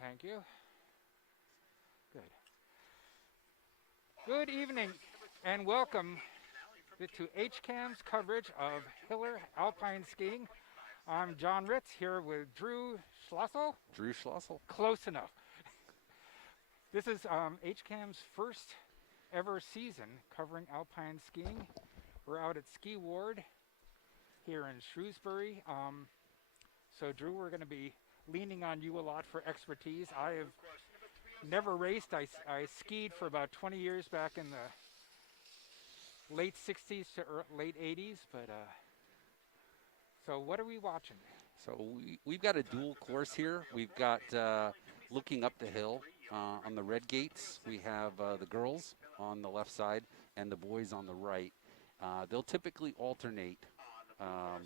Thank you. Good. Good evening and welcome to HCAM's coverage of Hiller Alpine Skiing. I'm John Ritz here with Drew Schlossel. Drew Schlossel. Close enough. This is HCAM's first ever season covering alpine skiing. We're out at Ski Ward here in Shrewsbury. So Drew, we're going to be leaning on you a lot for expertise. I have never raced. I skied for about 20 years back in the late 60s to late 80s. But so what are we watching? So we've got a dual course here. We've got looking up the hill on the red gates. We have the girls on the left side and the boys on the right. They'll typically alternate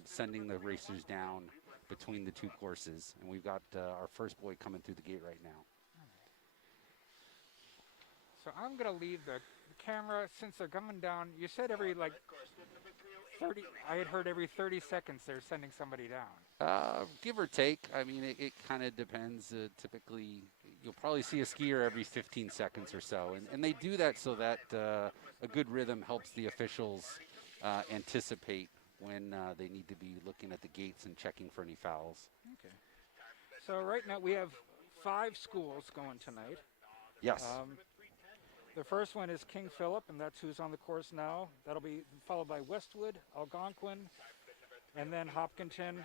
sending the racers down between the two courses. And we've got our first boy coming through the gate right now. So I'm going to leave the camera since they're coming down. You said every like 30, I had heard every 30 seconds they're sending somebody down. Give or take. I mean, it kind of depends. Typically, you'll probably see a skier every 15 seconds or so. And they do that so that a good rhythm helps the officials anticipate when they need to be looking at the gates and checking for any fouls. Okay. So right now we have 5 schools going tonight. Yes. The first one is King Philip, and that's who's on the course now. That'll be followed by Westwood, Algonquin, and then Hopkinton,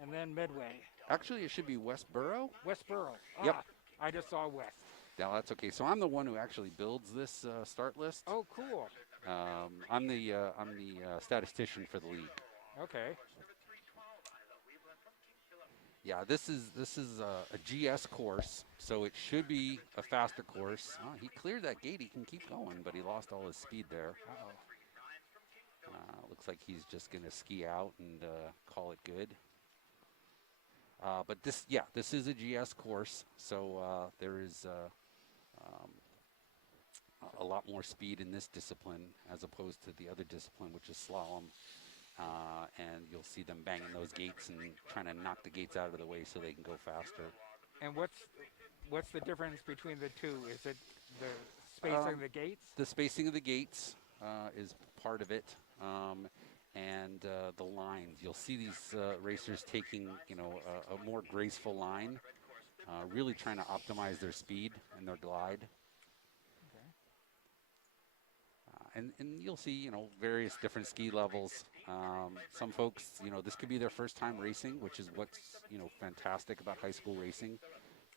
and then Medway. Actually, it should be Westboro. Westboro. Yep. I just saw West. No, that's okay. So I'm the one who actually builds this start list. Oh, cool. I'm the statistician for the league. Okay. Yeah, this is a GS course, so it should be a faster course. Oh, he cleared that gate. He can keep going, but he lost all his speed there. Looks like he's just going to ski out and call it good. But this is a GS course, so there is a lot more speed in this discipline as opposed to the other discipline, which is slalom. And you'll see them banging those gates and trying to knock the gates out of the way so they can go faster. And what's the difference between the two? Is it the spacing of the gates? The spacing of the gates is part of it, and the lines. You'll see these racers taking, a more graceful line, really trying to optimize their speed and their glide. And you'll see, various different ski levels. Some folks, this could be their first time racing, which is what's, fantastic about high school racing.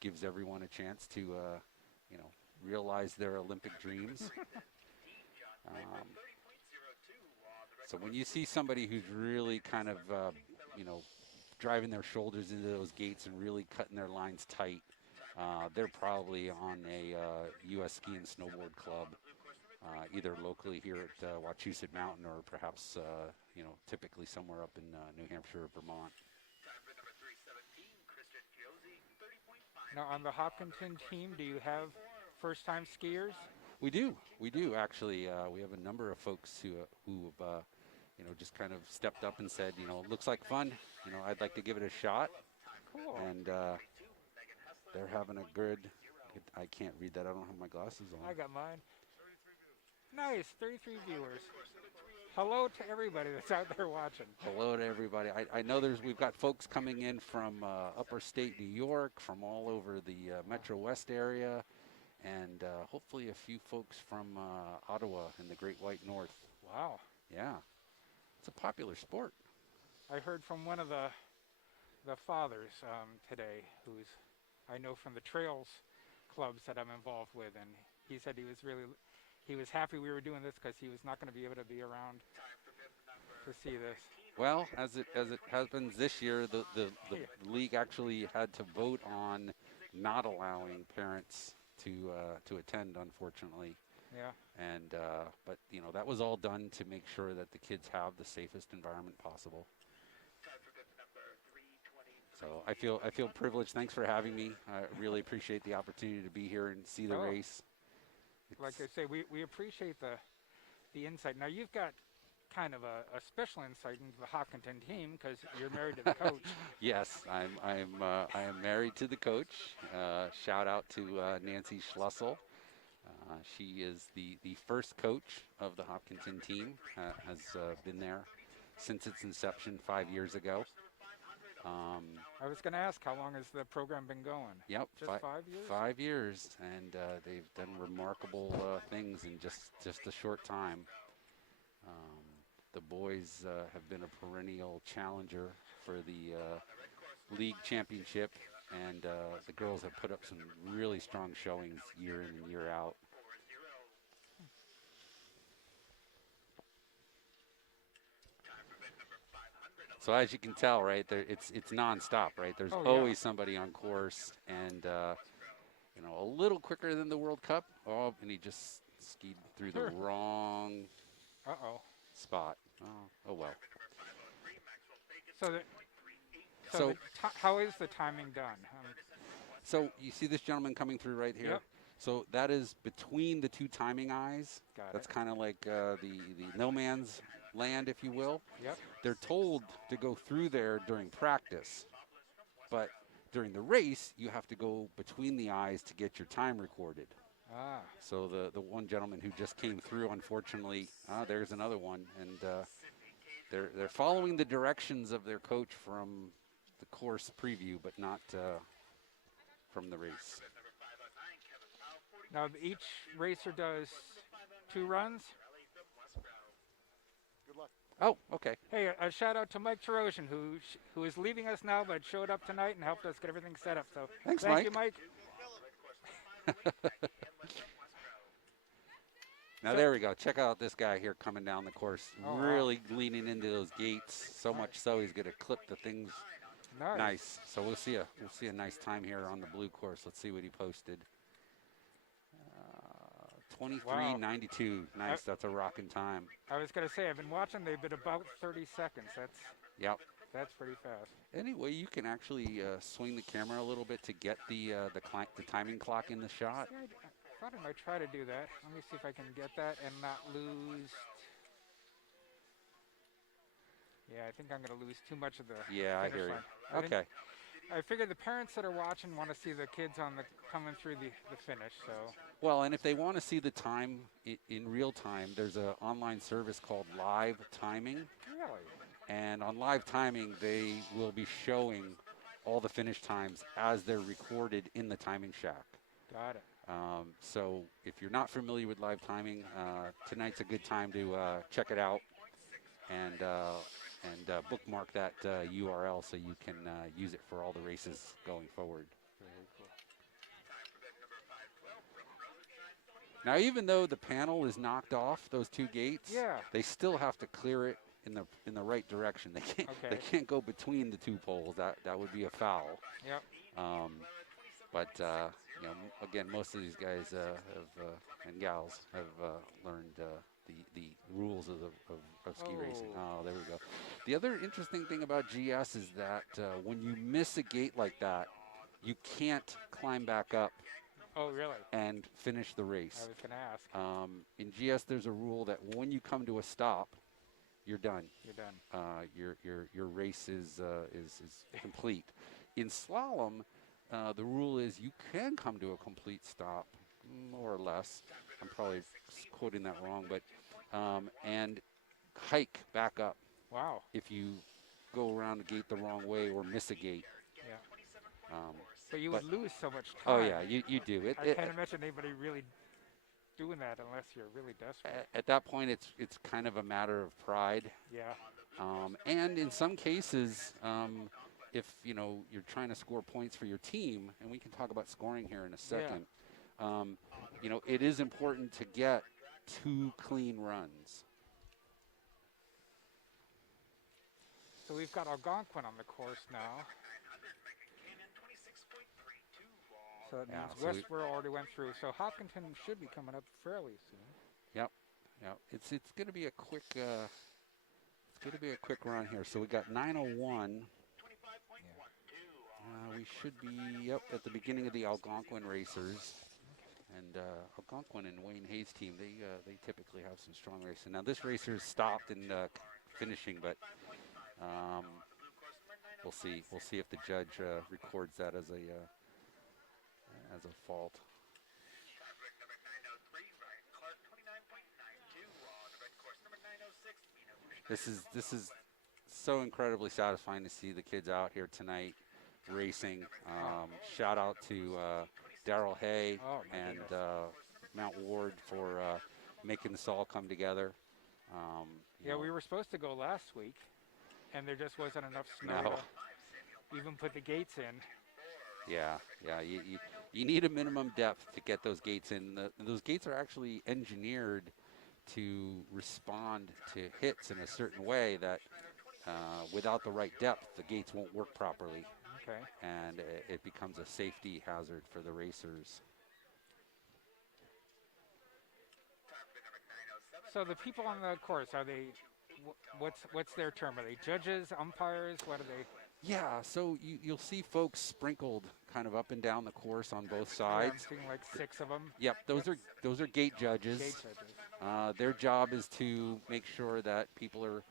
Gives everyone a chance to, realize their Olympic dreams. So when you see somebody who's really kind of, driving their shoulders into those gates and really cutting their lines tight, they're probably on a U.S. Ski and Snowboard Club. Either locally here at Wachusett Mountain or perhaps, typically somewhere up in New Hampshire or Vermont. Now, on the Hopkinton team, do you have first-time skiers? We do actually. We have a number of folks who have, just kind of stepped up and said, looks like fun. I'd like to give it a shot. Cool. And they're having a good. I can't read that. I don't have my glasses on. I got mine. Nice, 33 viewers. Hello to everybody that's out there watching. Hello to everybody. I know we've got folks coming in from upper state New York, from all over the Metro West area, and hopefully a few folks from Ottawa in the Great White North. Wow. Yeah, it's a popular sport. I heard from one of the fathers today, who's I know from the trails clubs that I'm involved with, and he said he was happy we were doing this because he was not going to be able to be around to see this. Well, as it happens this year, the league actually had to vote on not allowing parents to attend, unfortunately. Yeah. And but that was all done to make sure that the kids have the safest environment possible. So I feel privileged. Thanks for having me. I really appreciate the opportunity to be here and see the race. Like I say, we appreciate the insight. Now you've got kind of a special insight into the Hopkinton team because you're married to the coach. Yes, I am married to the coach. Shout out to Nancy Schlussel. She is the first coach of the Hopkinton team. Has been there since its inception 5 years ago. I was going to ask, how long has the program been going? Yep, Just 5 years? 5 years, and they've done remarkable things in just a short time. The boys have been a perennial challenger for the league championship, and the girls have put up some really strong showings year in and year out. So as you can tell, right, it's nonstop, right? There's always somebody on course, and you know, a little quicker than the World Cup. Oh, and he just skied through the wrong spot. Oh well. So how is the timing done? So you see this gentleman coming through right here? Yep. So that is between the two timing eyes. That's kind of like the no man's land, if you will. Yep. They're told to go through there during practice, but during the race, you have to go between the eyes to get your time recorded. So the one gentleman who just came through, unfortunately, there's another one, and they're following the directions of their coach from the course preview, but not from the race. Now each racer does 2 runs. Good luck. Oh, okay. Hey, a shout out to Mike Terosian, who is leaving us now, but showed up tonight and helped us get everything set up. So thanks, thank Mike. you, Mike. Now there we go. Check out this guy here coming down the course, really leaning into those gates. So much so he's going to clip the things. Nice. So we'll see a nice time here on the blue course. Let's see what he posted. 23:92. Nice. That's a rocking time. I was going to say, I've been watching. They've been about 30 seconds. That's pretty fast. Anyway, you can actually swing the camera a little bit to get the timing clock in the shot. Yeah, I thought I might try to do that. Let me see if I can get that and not lose. Yeah, I think I'm going to lose too much of the I hear you. Okay. I figure the parents that are watching want to see the kids coming through the finish. So. Well, and if they want to see the time in real time, there's an online service called Live Timing. Really? And on Live Timing, they will be showing all the finish times as they're recorded in the timing shack. Got it. So if you're not familiar with Live Timing, tonight's a good time to check it out and bookmark that URL so you can use it for all the races going forward. Very cool. Now, even though the panel is knocked off those 2 gates, they still have to clear it in the right direction. They can't go between the 2 poles. That would be a foul. Yep. But you know, again, most of these guys and gals have learned the rules of ski racing. Oh, there we go. The other interesting thing about GS is that when you miss a gate like that, you can't climb back up. Oh, really? And finish the race. I was going to ask. In GS, there's a rule that when you come to a stop, you're done. You're done. Your race is complete. In slalom, the rule is you can come to a complete stop, more or less. I'm probably quoting that wrong, but and hike back up. Wow. If you go around the gate the wrong way or miss a gate. Yeah. But you would lose so much time. Oh yeah, you do. I can't imagine anybody really doing that unless you're really desperate. At that point, it's kind of a matter of pride. Yeah. And in some cases, if you know you're trying to score points for your team, and we can talk about scoring here in a second. You know, it is important to get 2 clean runs. So we've got Algonquin on the course now. So that means Westboro already went through. So Hopkinton should be coming up fairly soon. Yep. It's going to be a quick. It's going to be a quick run here. So we got 9:01. We should be at the beginning of the Algonquin racers, And Algonquin and Wayne Hayes' team, they typically have some strong racing. Now this racer's stopped in finishing, but we'll see. We'll see if the judge records that as a fault. This is so incredibly satisfying to see the kids out here tonight racing. Shout out to Darrell Hay and Mount Ward for making this all come together. Yeah, we were supposed to go last week, and there just wasn't enough snow to even put the gates in. Yeah. You need a minimum depth to get those gates in. Those gates are actually engineered to respond to hits in a certain way that without the right depth, the gates won't work properly. Okay. And it becomes a safety hazard for the racers. So the people on the course, are they, what's their term? Are they judges, umpires? What are they? Yeah, so you'll see folks sprinkled kind of up and down the course on both sides. I'm seeing like 6 of them. Yep, those are gate judges. Gate judges. Their job is to make sure that people are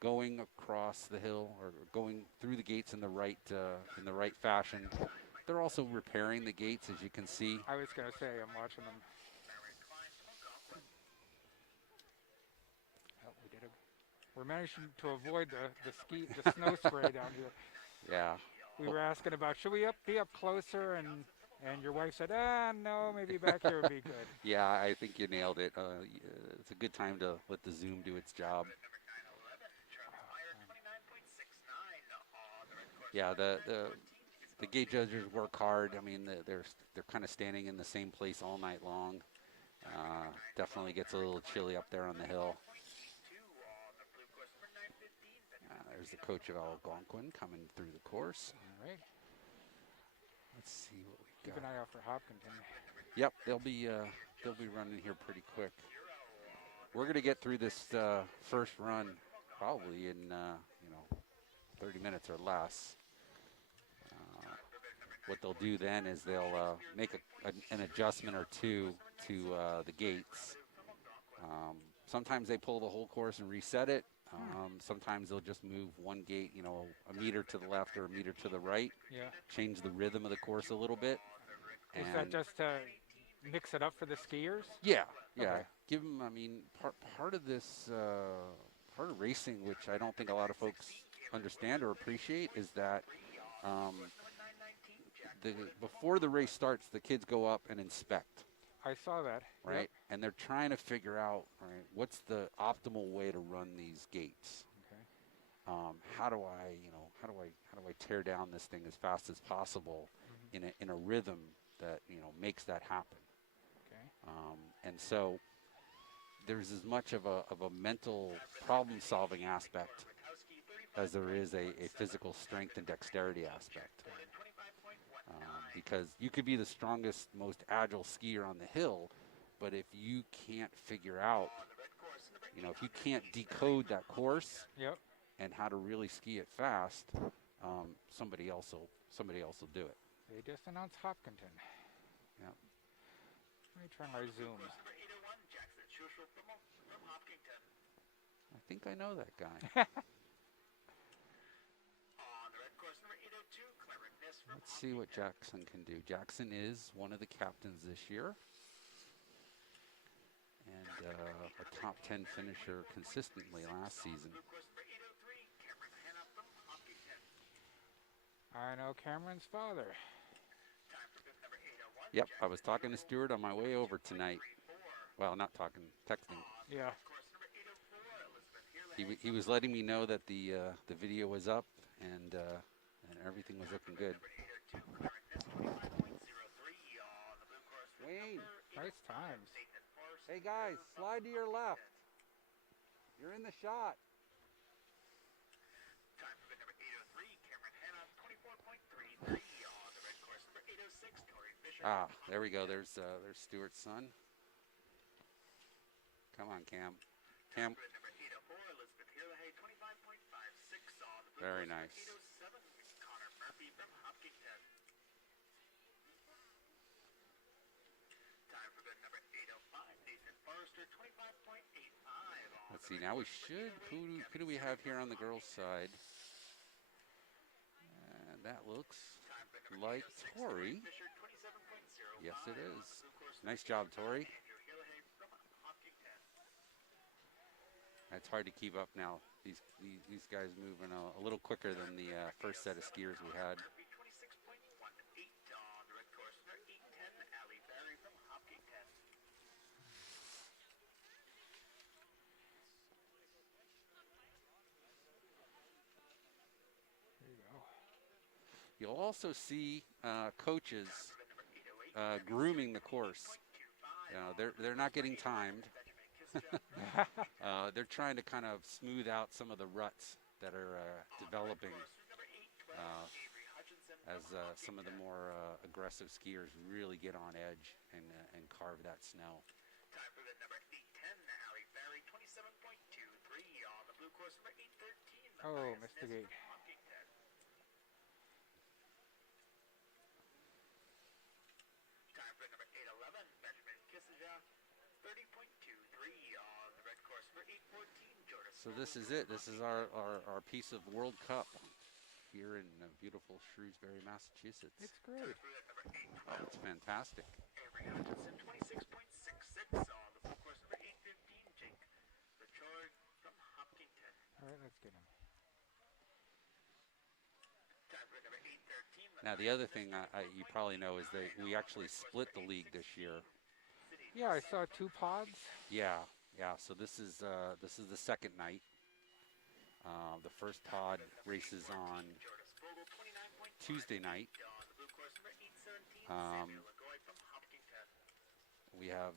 going across the hill or going through the gates in the right fashion. They're also repairing the gates, as you can see. I was going to say, I'm watching them. Oh, we're managing to avoid the snow spray down here. Yeah. We were asking about, should we be up closer? And your wife said, no, maybe back here would be good. Yeah, I think you nailed it. It's a good time to let the zoom do its job. Yeah, the gate judges work hard. I mean, they're kind of standing in the same place all night long. Definitely gets a little chilly up there on the hill. There's the coach of Algonquin coming through the course. All right. Let's see what we Keep got. an eye out for Hopkinton. Yep, they'll be running here pretty quick. We're gonna get through this first run probably in 30 minutes or less. What they'll do then is they'll make an adjustment or two to the gates. Sometimes they pull the whole course and reset it. Sometimes they'll just move one gate, a meter to the left or a meter to the right. Yeah. Change the rhythm of the course a little bit. Is that just to mix it up for the skiers? Yeah. Okay. Give them. I mean, part of this, part of racing, which I don't think a lot of folks understand or appreciate, is that before the race starts, the kids go up and inspect. I saw that. Right, Yep. and they're trying to figure out, right, what's the optimal way to run these gates. Okay. How do I tear down this thing as fast as possible in a rhythm that makes that happen. Okay. And so there's as much of a mental problem-solving aspect as there is a physical strength and dexterity aspect. Because you could be the strongest, most agile skier on the hill, but if you can't figure out, if you can't decode that course Yep. and how to really ski it fast, somebody else will do it. They just announced Hopkinton. Yep. Let me try my Zoom. I think I know that guy. Let's see what Jackson can do. Jackson is one of the captains this year and a top 10 finisher consistently last season. I know Cameron's father. Yep, I was talking to Stuart on my way over tonight. Well, not talking, texting. Yeah. He was letting me know that the video was up and everything was looking good. Wayne, Nice times. hey guys, slide to your left. You're in the shot. Ah, there we go. There's Stuart's son. Come on, Cam. Cam. Very nice. Let's see, now we should, who do we have here on the girls' side? And that looks like Tori. Yes, it is. Nice job, Tori. It's hard to keep up now. These guys moving a little quicker than the first set of skiers we had. There you go. You'll also see coaches grooming the course. They're not getting timed. They're trying to kind of smooth out some of the ruts that are developing as some of the more aggressive skiers really get on edge and carve that snow. Oh, missed the gate. So this is it. This is our piece of World Cup here in beautiful Shrewsbury, Massachusetts. It's great. Oh, it's fantastic. All right, let's get him. Now the other thing you probably know is that we actually split the league this year. Yeah, I saw 2 pods. Yeah. So this is the second night. The first pod races on Tuesday night. We have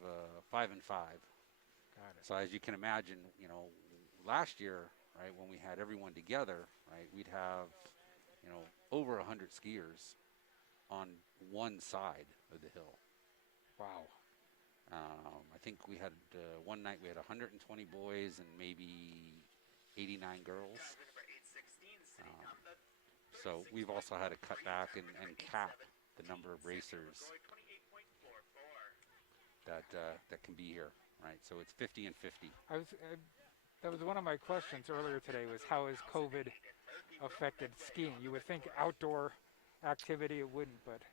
5 and 5. Got it. So as you can imagine, last year, right, when we had everyone together, right, we'd have, over 100 skiers on one side of the hill. Wow. I think we had one night we had 120 boys and maybe 89 girls. So we've also had to cut back and cap the number of racers that can be here, right? So it's 50 and 50. That was one of my questions earlier today, was how has COVID affected skiing? You would think outdoor activity it wouldn't, but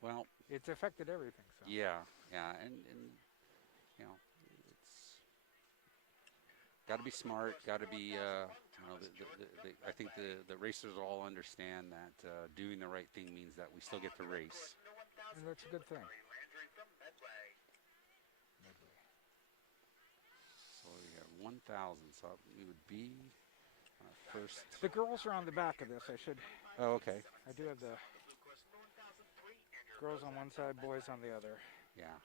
well, it's affected everything. So. Yeah, and it's got to be smart. Got to be, I think the racers all understand that doing the right thing means that we still get to race. And that's a good thing. So we got 1,000. So we would be first. The girls are on the back of this. Oh, okay. I do have the girls on one side, boys on the other. Yeah.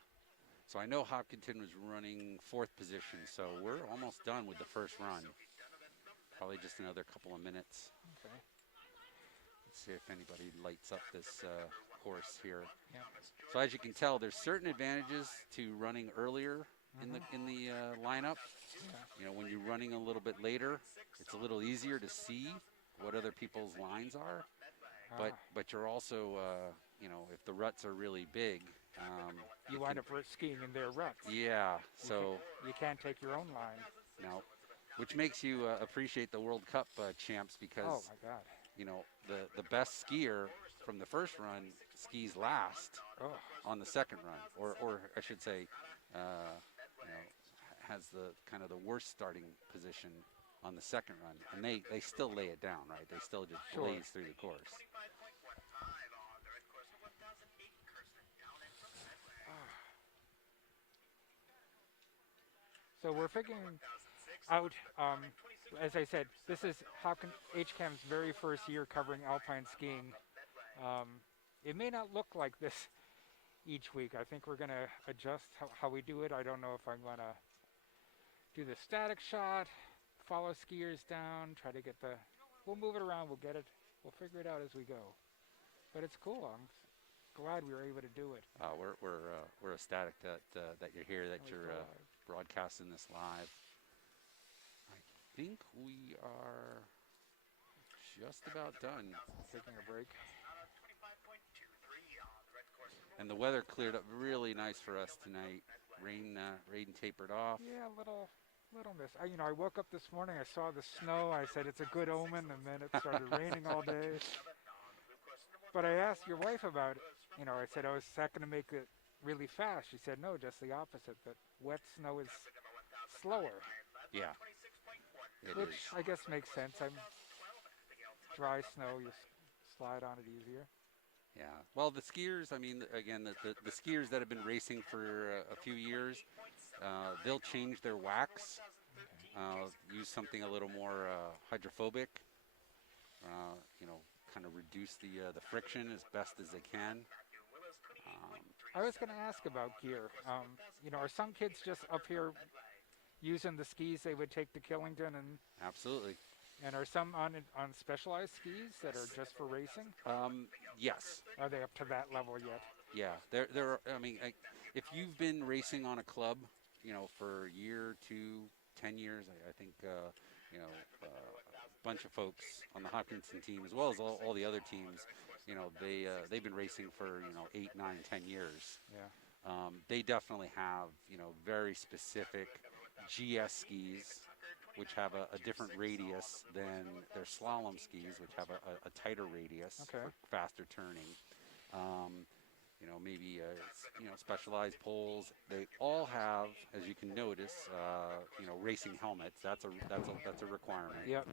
So I know Hopkinton was running 4th position, so we're almost done with the first run. Probably just another couple of minutes. Okay. Let's see if anybody lights up this course here. Yeah. So as you can tell, there's certain advantages to running earlier in the lineup. Yeah. When you're running a little bit later, it's a little easier to see what other people's lines are. But you're also, if the ruts are really big, you wind up skiing in their ruts. Yeah, so you can't take your own line. No, which makes you appreciate the World Cup champs because oh my God, the best skier from the first run skis last on the second run, or I should say, has the kind of the worst starting position on the second run, and they still lay it down, right? They still just blaze through the course. So we're figuring out, as I said, this is HCAM's very first year covering alpine skiing. It may not look like this each week. I think we're going to adjust how we do it. I don't know if I'm going to do the static shot, follow skiers down, try to get we'll move it around, we'll get it, we'll figure it out as we go. But it's cool. I'm glad we were able to do it. We're ecstatic that you're here, that you're broadcasting this live. I think we are just about done. Taking a break. And the weather cleared up really nice for us tonight. Rain tapered off. Yeah, a little little miss. I woke up this morning. I saw the snow. I said it's a good omen, and then it started raining all day. But I asked your wife about it. I said, "Oh, is that going to make it really fast?" She said, "No, just the opposite. That wet snow is slower." Yeah, it Which is. I guess makes sense. I'm dry snow, you slide on it easier. Yeah. Well, the skiers, I mean, again, the skiers that have been racing for a few years, they'll change their wax, use something a little more hydrophobic, you know, kind of reduce the friction as best as they can. Um, I was going to ask about gear. Are some kids just up here using the skis they would take to Killington, Absolutely. and are some on specialized skis that are just for racing? Yes. Are they up to that level yet? Yeah. There. I mean, if you've been racing on a club, for a year, 2, 10 years, I think, a bunch of folks on the Hopkinton team, as well as all the other teams, they've been racing for 8, 9, 10 years. Yeah. They definitely have very specific GS skis, which have a different radius than their slalom skis, which have a tighter radius Okay. for faster turning. Maybe specialized poles. They all have, as you can notice, racing helmets. That's a requirement. Yep.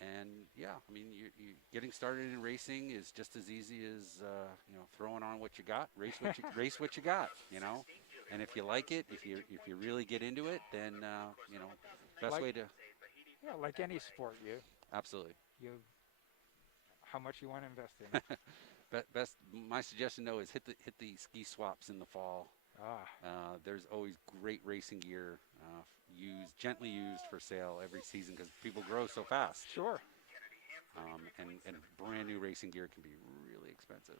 And yeah, I mean, you getting started in racing is just as easy as throwing on what you got, race what you got, And if you like it, if you really get into it, then best way to Yeah, like any sport, absolutely. you how much you want to invest in. Best. My suggestion though is hit the ski swaps in the fall. There's always great racing gear gently used for sale every season because people grow so fast. Sure. And brand new racing gear can be really expensive.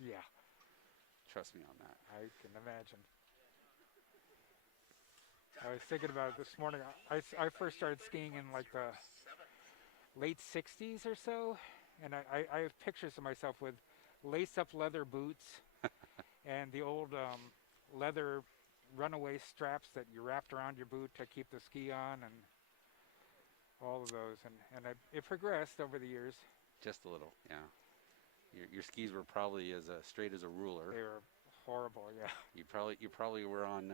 Yeah, Trust me on that. I can imagine. I was thinking about it this morning. I first started skiing in like the late 60s or so, and I have pictures of myself with lace-up leather boots and the old leather runaway straps that you wrapped around your boot to keep the ski on, and all of those. And it progressed over the years. Just a little, yeah. Your skis were probably as straight as a ruler. They were horrible, yeah. You probably were on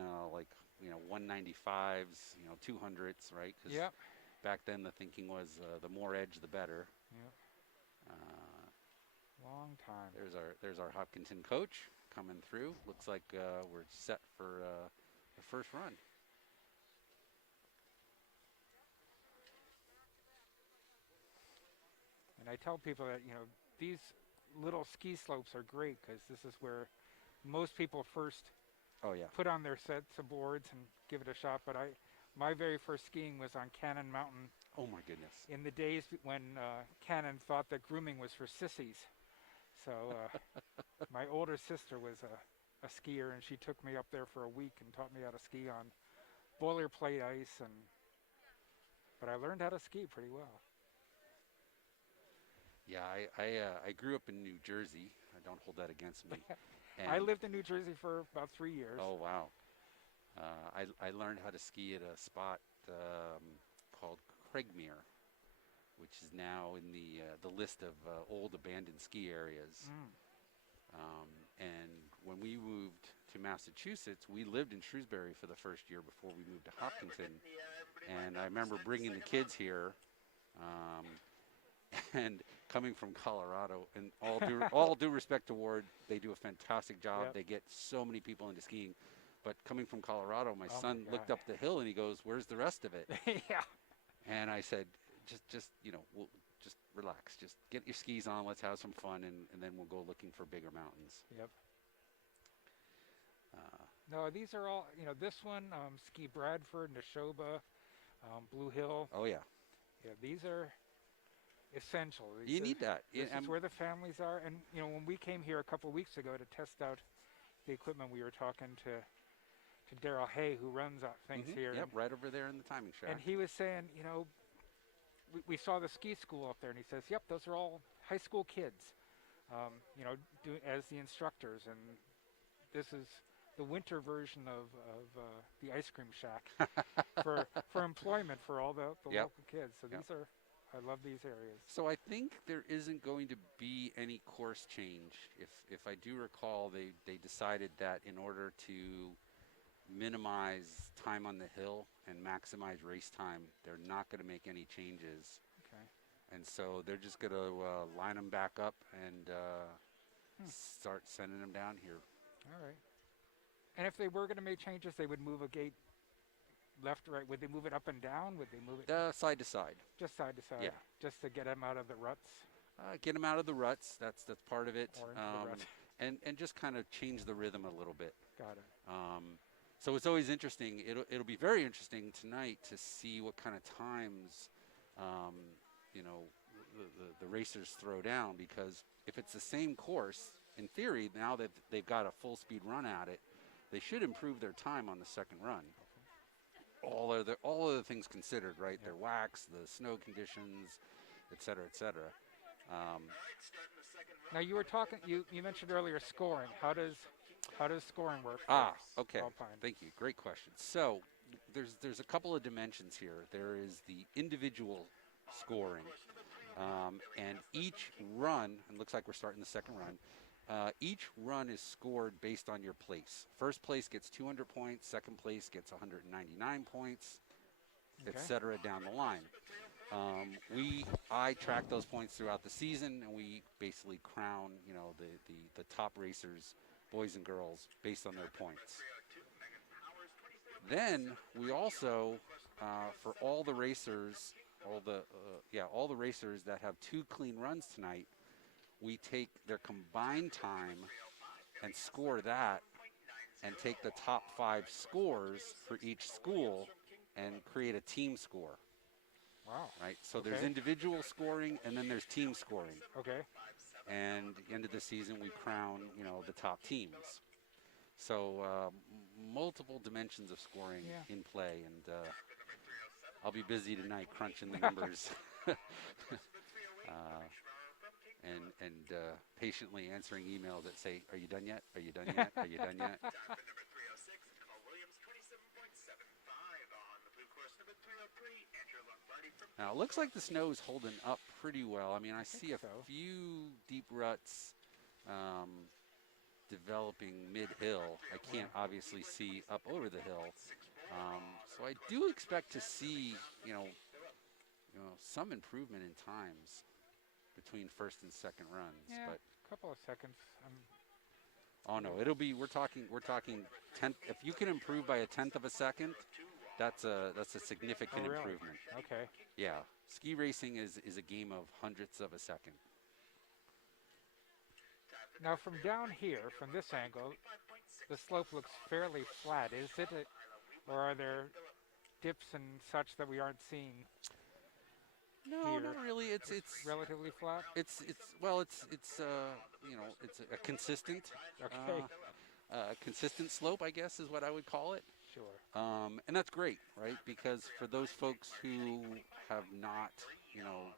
195s, 200s, right? 'Cause Yep. back then the thinking was the more edge the better. Yep. Uh, Long time. there's our Hopkinton coach coming through. Looks like we're set for the first run. And I tell people that, these little ski slopes are great because this is where most people first Oh yeah. put on their sets of boards and give it a shot. But my very first skiing was on Cannon Mountain Oh my goodness. in the days when Cannon thought that grooming was for sissies. So my older sister was a skier, and she took me up there for a week and taught me how to ski on boilerplate ice. But I learned how to ski pretty well. Yeah, I grew up in New Jersey. I don't hold that against me. I lived in New Jersey for about 3 years. Oh wow. I learned how to ski at a spot called Craigmere, which is now in the list of old abandoned ski areas. And when we moved to Massachusetts, we lived in Shrewsbury for the first year before we moved to Hopkinton. And I remember bringing the kids here, and coming from Colorado. And all due respect to Ward, they do a fantastic job. Yep. They get so many people into skiing. But coming from Colorado, my Oh son my looked God. up the hill and he goes, "Where's the rest of it?" Yeah. And I said, just we'll just relax. Just get your skis on. Let's have some fun, and then we'll go looking for bigger mountains. Yep. No, these are all, this one, Ski Bradford, Neshoba, Blue Hill. Oh yeah, Yeah, these are essential. you need that. This Yeah, is where the families are. And, when we came here a couple of weeks ago to test out the equipment, we were talking to Daryl Hay, who runs things here. Yep, right over there in the timing shack. And he was saying, we saw the ski school up there, and he says, yep, those are all high school kids, as the instructors. And the winter version of the ice cream shack for employment for all the Yep. local kids. So Yep. these are, I love these areas. So I think there isn't going to be any course change. If I do recall, they decided that in order to minimize time on the hill and maximize race time, they're not going to make any changes. Okay. And so they're just going to line them back up and Hmm. start sending them down here. All right. And if they were going to make changes, they would move a gate left, right. Would they move it up and down? Would they move it Side to side. just side to side? Yeah. Just to get them out of the ruts Get them out of the ruts. That's part of it. or into the ruts. And just kind of change the rhythm a little bit. Got it. So it's always interesting. It'll be very interesting tonight to see what kind of times, you know, the racers throw down, because if it's the same course, in theory, now that they've got a full speed run at it, they should improve their time on the second run. All other things considered, right? Yeah. Their wax, the snow conditions, et cetera, et cetera. Now you were talking. You mentioned earlier scoring. How does scoring work? for Okay. Alpine? Thank you. Great question. So there's a couple of dimensions here. There is the individual scoring, and each run, and looks like we're starting the second run. Each run is scored based on your place. First place gets 200 points. Second place gets 199 points, Okay. etc. down the line. I track those points throughout the season, and we basically crown, you know, the top racers, boys and girls, based on their points. Then we also, for all the racers, all the racers that have 2 clean runs tonight, we take their combined time and score that, and take the top 5 scores for each school and create a team score. Wow. Right, so there's Okay. individual scoring, and then there's team scoring. Okay. And at the end of the season, we crown, you know, the top teams. So multiple dimensions of scoring Yeah. in play, and I'll be busy tonight crunching the numbers, and patiently answering emails that say, "Are you done yet? Are you done yet? Are you done yet?" Now, it looks like the snow is holding up pretty well. I mean, I see a so. few deep ruts developing mid-hill. I can't obviously see up over the hill. So I do expect to see, you know, some improvement in times between first and second runs. Yeah. But A couple of seconds. oh no, we're talking tenth. If you can improve by a tenth of a second, that's a significant really? improvement. Okay. Yeah, ski racing is a game of hundredths of a second. Now from down here, from this angle, the slope looks fairly flat. Is it, or are there dips and such that we aren't seeing? No, Here. not really. It's Relatively flat. it's you know, it's a consistent Okay. consistent slope, I guess, is what I would call it. Sure. And that's great, right? Because for those folks who have not, you know,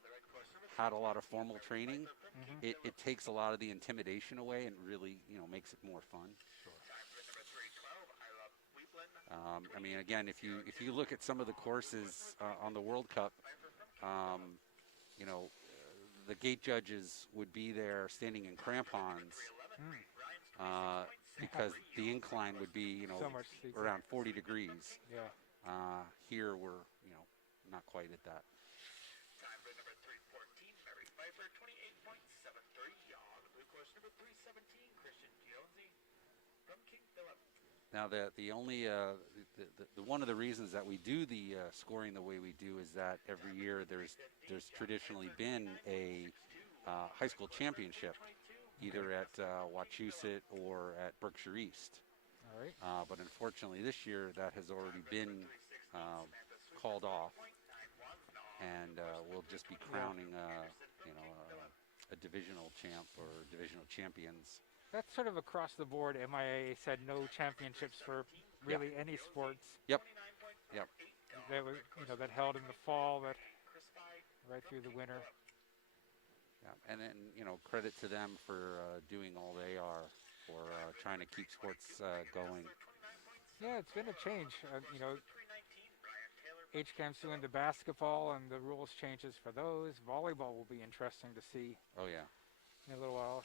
had a lot of formal training, Mm-hmm. it takes a lot of the intimidation away and really, you know, makes it more fun. I mean, again, if you look at some of the courses on the World Cup, you know, the gate judges would be there standing in crampons because the incline would be, you know, So much steeper. around 40 degrees. Yeah. Here we're, you know, not quite at that. Now the only the one of the reasons that we do the scoring the way we do is that every year there's traditionally been a high school championship, either at Wachusett or at Berkshire East. All right. But unfortunately this year that has already been called off, and we'll just be crowning you know, a divisional champ or divisional champions. That's sort of across the board. MIA said no championships for really any sports. Yep. Yep. That was, you know, that held in the fall, that right through the winter. Yeah. And then, you know, credit to them for doing all they are for trying to keep sports going. Yeah, it's been a change. HCAM's doing the basketball and the rules changes for those. Volleyball will be interesting to see Oh yeah. in a little while.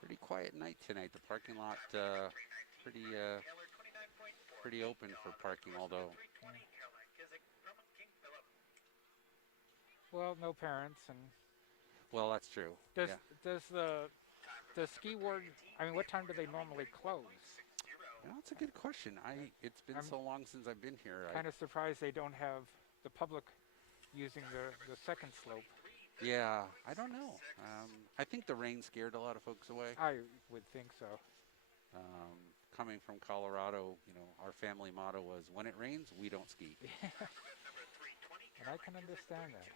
Pretty quiet night tonight. The parking lot pretty pretty open for parking, although Well, no parents and well, that's true. does Yeah. does the ski ward? I mean, what time do they normally close? Well, that's a good question. It's been I'm so long since I've been here. Kind of surprised they don't have the public using the second slope. Yeah, I don't know. I think the rain scared a lot of folks away. I would think so. Coming from Colorado, our family motto was, when it rains, we don't ski. And I can understand that.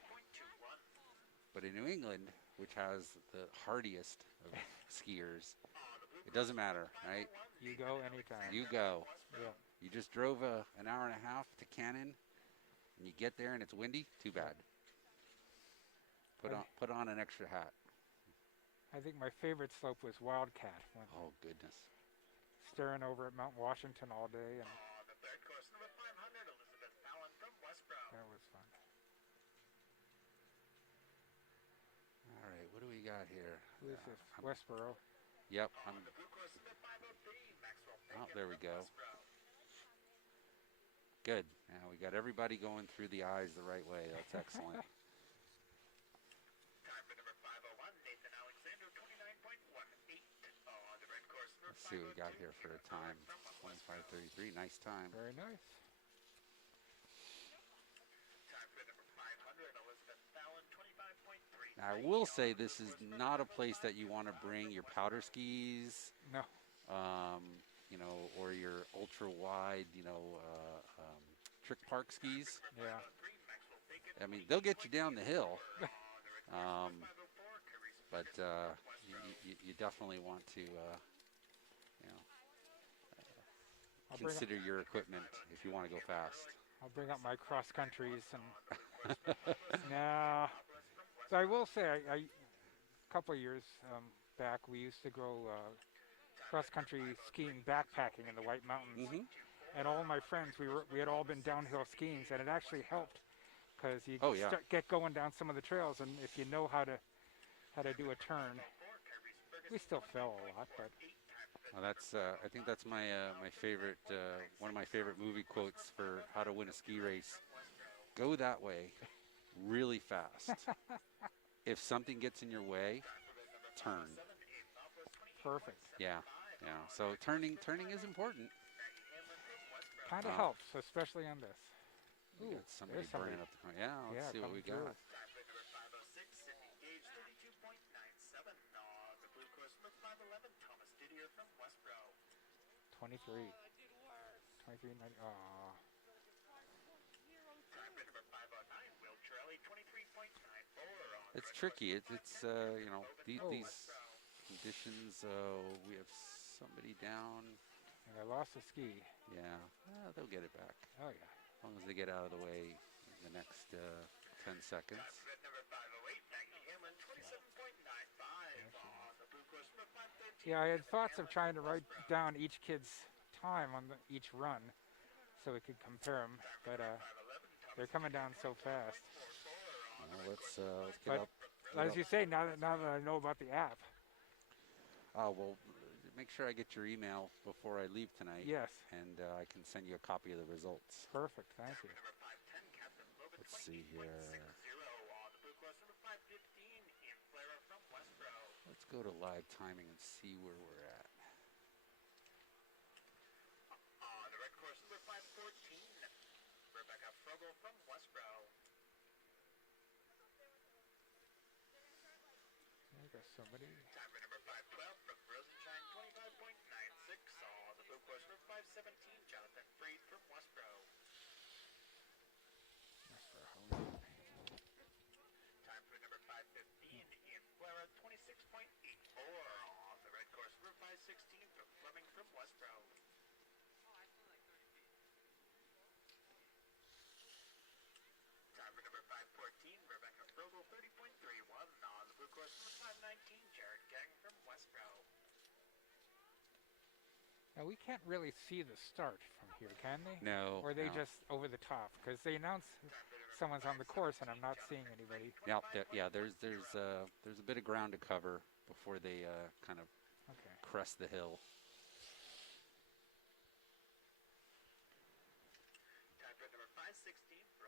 But in New England, which has the hardiest of skiers, it doesn't matter, right? You go anytime. You go. Yeah. You just drove an hour and a half to Cannon, and you get there and it's windy. Too bad. Put on an extra hat. I think my favorite slope was Wildcat. When Oh goodness. staring over at Mount Washington all day, and that was fun. All right, what do we got here? Who is this? Westboro. Yep. Oh, there we go. Good. Now we got everybody going through the eyes the right way. That's excellent. Let's see what we got here for a time. 25:33. Nice time. Very nice. Now, I will say this is not a place that you want to bring your powder skis, No. or your ultra wide, trick park skis. Yeah. I mean, they'll get you down the hill, but you definitely want to, I'll bring, consider your equipment if you want to go fast. I'll bring up my cross countries and nah. So I will say, a couple of years back, we used to go cross country skiing, backpacking in the White Mountains, Mm-hmm. and all my friends, we had all been downhill skiing, and it actually helped because you Oh, yeah. get going down some of the trails, and if you know how to do a turn, we still fell a lot, but Well, I think that's my my favorite, one of my favorite movie quotes for how to win a ski race. Go that way, really fast. If something gets in your way, turn. perfect. Yeah. So turning is important. Kind of helps, especially on this. We Ooh, got somebody there's somebody. burning up the front. Yeah, let's see what coming we got. through. Twenty-three. 23.90. Aw. It's tricky. It's Oh. these conditions. We have somebody down. And I lost a ski. Yeah, they'll get it back Oh, yeah. as long as they get out of the way in the next 10 seconds. Yeah, I had thoughts of trying to write down each kid's time on each run so we could compare them, but they're coming down so fast. Let's get But up. as you say, now that I know about the app, Well, make sure I get your email before I leave tonight. yes, And I can send you a copy of the results. perfect, thank you. Let's see here. Let's go to live timing and see where we're at. I got somebody. Now we can't really see the start from here, can they? No, Or are they no. just over the top? Because they announce someone's on the course and I'm not seeing anybody. Yeah, there's a bit of ground to cover before they kind of Okay. crest the hill.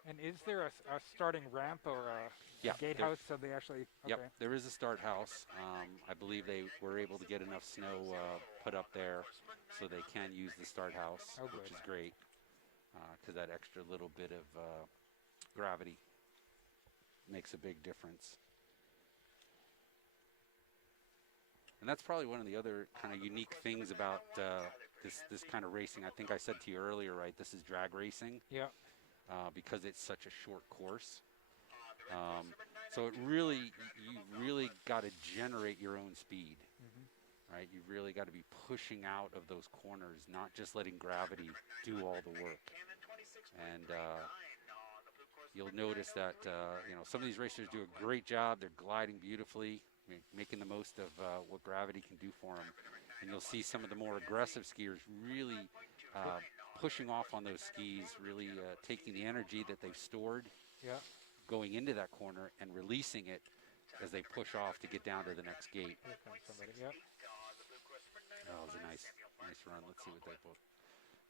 And is there a starting ramp or a Yeah, gatehouse so they actually? Yep, Okay. there is a start house. I believe they were able to get enough snow put up there so they can use the start house, Oh, which good. is great because that extra little bit of gravity makes a big difference. And that's probably one of the other kind of unique things about this kind of racing. I think I said to you earlier, right? This is drag racing Yeah. because it's such a short course. So it really, you really got to generate your own speed, right? You really got to be pushing out of those corners, not just letting gravity do all the work. And you'll notice that some of these racers do a great job. They're gliding beautifully, making the most of what gravity can do for them. And you'll see some of the more aggressive skiers really pushing off on those skis, really taking the energy that they've stored. Yeah. Going into that corner and releasing it as they push off to get down to the next gate. Here comes somebody. Yep. That was a nice run. Let's see what they both.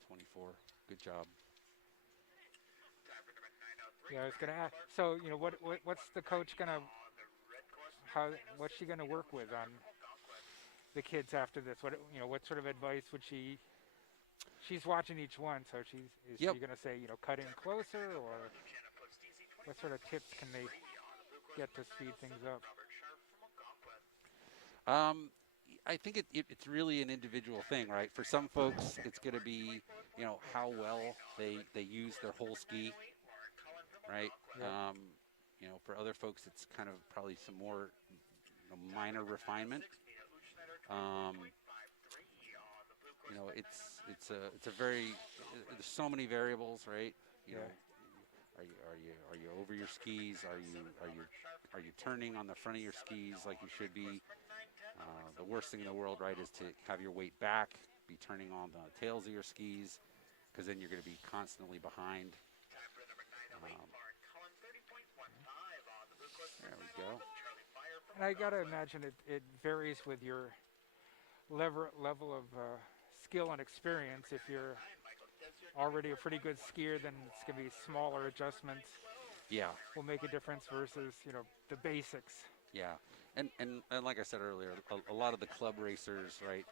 24. Good job. Yeah, I was gonna ask. So what's the coach gonna? What's she gonna work with on the kids after this? What sort of advice would she? She's watching each one, so is she gonna say cut in closer, or what sort of tips can they get to speed things up? I think it's really an individual thing, right? For some folks, it's going to be, how well they use their whole ski, right? Yeah. For other folks, it's kind of probably some more minor refinement. It's a very there's so many variables, right? Are you over your skis? Are you turning on the front of your skis like you should be? The worst thing in the world, right, is to have your weight back, be turning on the tails of your skis, because then you're going to be constantly behind. There we go. And I gotta imagine it varies with your level of skill and experience. If you're already a pretty good skier, then it's gonna be smaller adjustments. Yeah. Will make a difference versus the basics. Yeah, and like I said earlier, a lot of the club racers, right?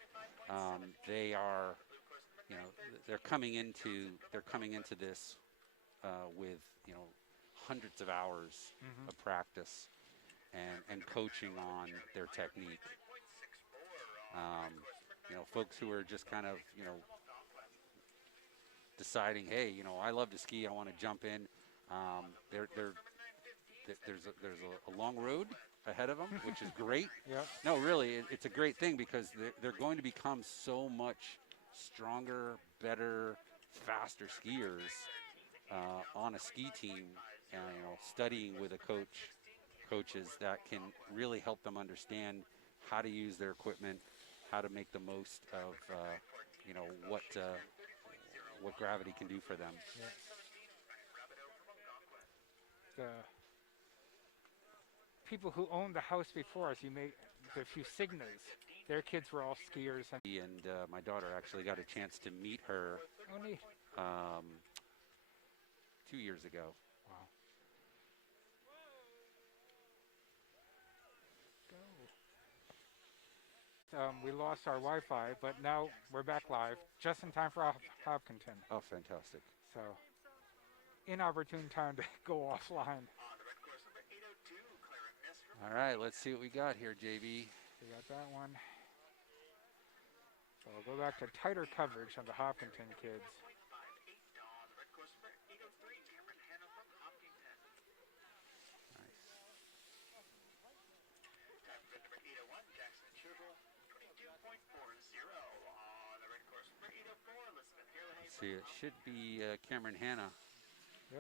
They are, they're coming into this with hundreds of hours of practice and coaching on their technique. Folks who are just kind of deciding, hey, I love to ski, I want to jump in. There's a long road ahead of them, which is great. Yeah. No, really, it's a great thing because they're going to become so much stronger, better, faster skiers on a ski team, studying with coaches that can really help them understand how to use their equipment, how to make the most of what gravity can do for them. Yeah. The people who owned the house before us, the few Signas, their kids were all skiers. And my daughter actually got a chance to meet her Oh, neat. 2 years ago. Wow. We lost our Wi-Fi, but now we're back live, just in time for Hopkinton. Oh, fantastic. So, inopportune time to go offline. All right, let's see what we got here, JB. We got that one. So we'll go back to tighter coverage on the Hopkinton kids. Let's see, it should be Cameron Hanna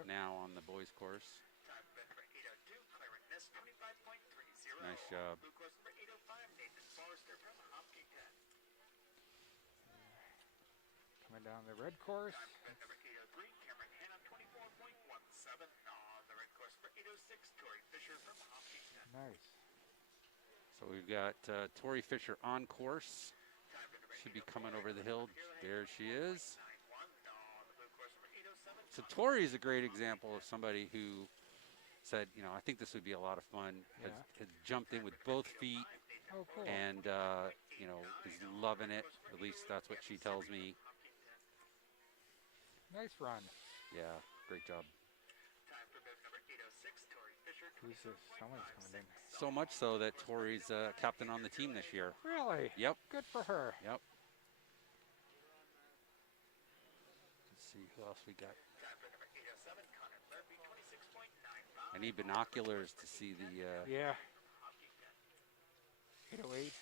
now on the boys' course. Nice job. Going down the red course. Nice. So we've got Tori Fisher on course. Should be coming over the hill. There she is. So Tori is a great example of somebody who said, you know, I think this would be a lot of fun. Yeah. Had jumped in with both feet Oh, cool. and, you know, is loving it. At least that's what she tells me. Nice run. Yeah, great job. Who's this? Someone's coming in. So much so that Tori's captain on the team this year. Really? Yep. Good for her. Yep. Let's see who else we got. I need binoculars to see the. Yeah. 808.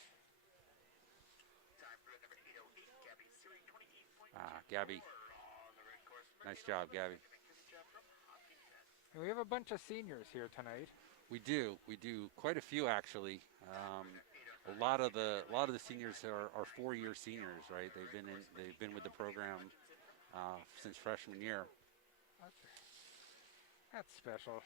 Gabby. Nice job, Gabby. And we have a bunch of seniors here tonight. We do quite a few actually. A lot of the seniors are 4-year seniors, right? They've been with the program since freshman year. That's special.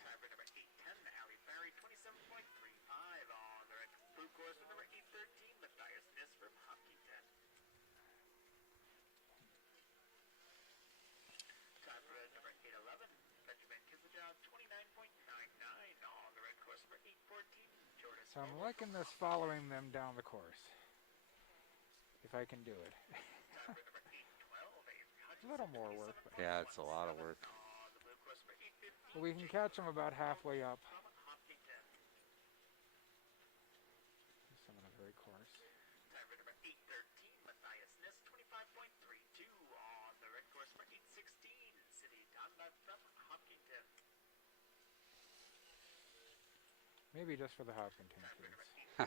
So I'm liking this following them down the course. If I can do it. A little more work. But Yeah, it's a lot of work. we can catch them about halfway up. Some of the very course. Maybe just for the Hopkinton kids.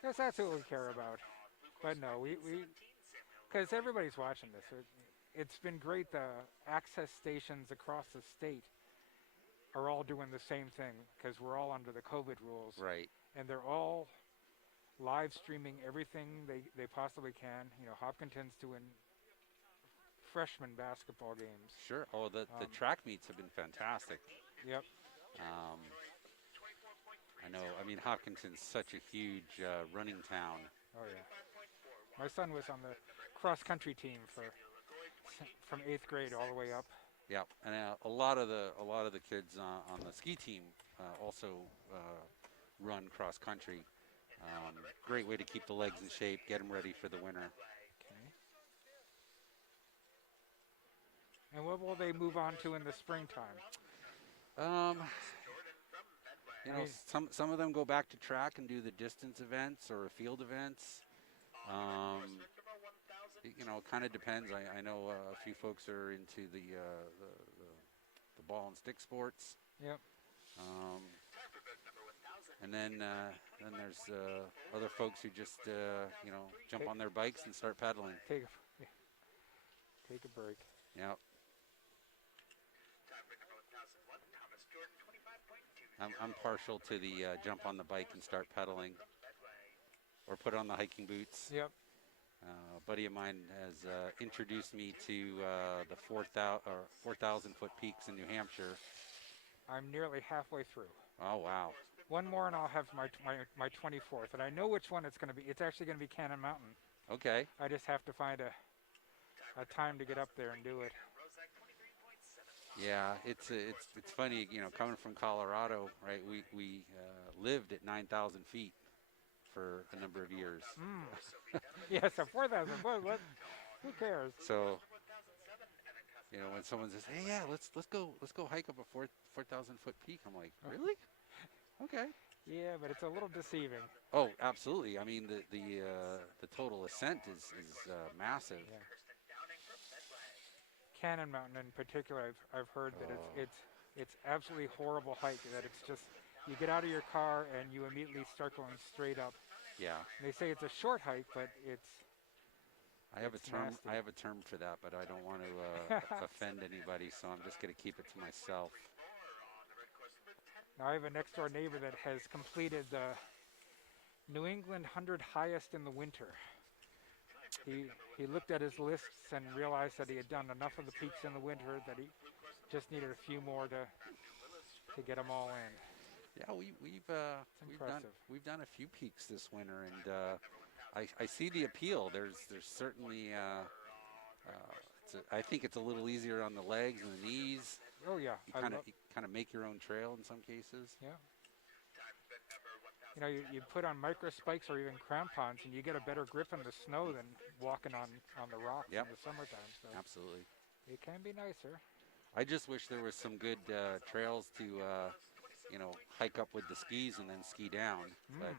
Because that's what we care about. But no, because everybody's watching this. It's been great. The access stations across the state are all doing the same thing because we're all under the COVID rules. Right. And they're all live streaming everything they possibly can. You know, Hopkinton's doing freshman basketball games. Sure. Oh, the track meets have been fantastic. Yep. I know. I mean, Hopkinton's such a huge running town. Oh yeah. My son was on the cross country team from 8th grade all the way up. Yeah, and a lot of the kids on the ski team also run cross country. Great way to keep the legs in shape, get them ready for the winter. Okay. And what will they move on to in the springtime? You know, some of them go back to track and do the distance events or field events. You know, it kind of depends. I know a few folks are into the ball and stick sports. Yep. And then there's other folks who just you know, jump on their bikes and start pedaling. Take a break. Yep. I'm partial to the jump on the bike and start pedaling, or put on the hiking boots. Yep. A buddy of mine has introduced me to the 4,000 foot peaks in New Hampshire. I'm nearly halfway through. Oh wow! One more and I'll have my 24th, and I know which one it's going to be. It's actually going to be Cannon Mountain. Okay. I just have to find a time to get up there and do it. Yeah, it's funny, you know, coming from Colorado, right? We lived at 9,000 feet for a number of years. Yeah, so 4,000 foot. Who cares? So, you know, when someone says, "Hey, yeah, let's go hike up a 4,000 foot peak," I'm like, "Really? Okay." Yeah, but it's a little deceiving. Oh, absolutely. I mean, the total ascent is massive. Yeah. Cannon Mountain in particular, I've heard that it's absolutely horrible hike. That it's just you get out of your car and you immediately start going straight up. Yeah. And they say it's a short hike, but it's. I have a term. Nasty. I have a term for that, but I don't want to offend anybody, so I'm just going to keep it to myself. Now I have a next door neighbor that has completed the New England 100 highest in the winter. he looked at his lists and realized that he had done enough of the peaks in the winter that he just needed a few more to get them all in. Yeah, It's impressive. we've done a few peaks this winter, and I see the appeal. There's certainly I think it's a little easier on the legs and the knees. Oh yeah, You kind of make your own trail in some cases. yeah. You know, you put on micro spikes or even crampons, and you get a better grip in the snow than walking on the rocks Yep. in the summertime. So Absolutely. it can be nicer. I just wish there was some good trails to hike up with the skis and then ski down. But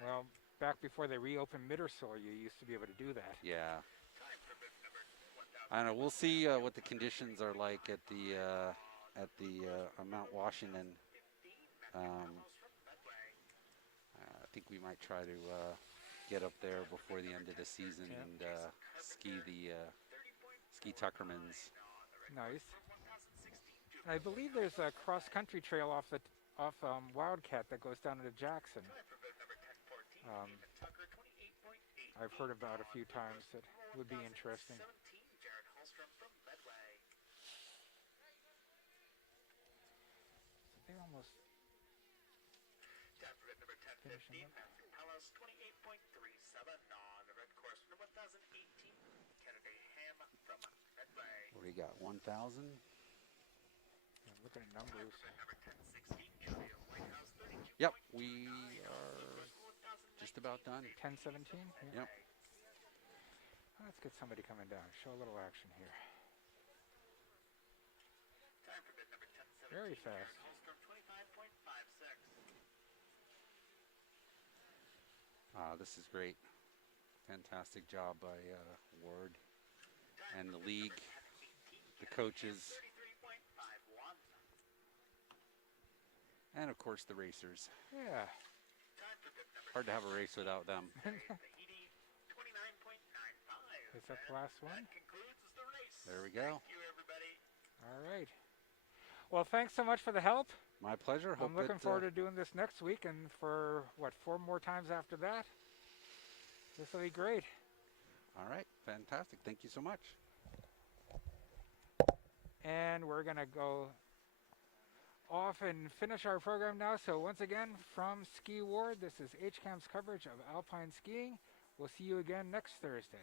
Well, back before they reopened Middersor, you used to be able to do that. yeah, I don't know. We'll see what the conditions are like at the Mount Washington. I think we might try to get up there before the end of the season and ski the ski Tuckermans. Nice. I believe there's a cross-country trail off Wildcat that goes down into Jackson. I've heard about a few times that would be interesting. They almost finishing up. What do you got? 1,000? Yeah, looking at numbers. Yep, we are just about done. 10:17. Yeah. Yep. Let's get somebody coming down. Show a little action here. Very fast. This is great. Fantastic job by Ward and the league, the coaches, and of course the racers. Yeah. Hard to have a race without them. Is that the last one? There we go. All right. Well, thanks so much for the help. My pleasure. I'm looking forward to doing this next week, and for, 4 more times after that? This will be great. All right. Fantastic. Thank you so much. And we're going to go off and finish our program now. So once again, from Ski Ward, this is HCAM's coverage of Alpine skiing. We'll see you again next Thursday.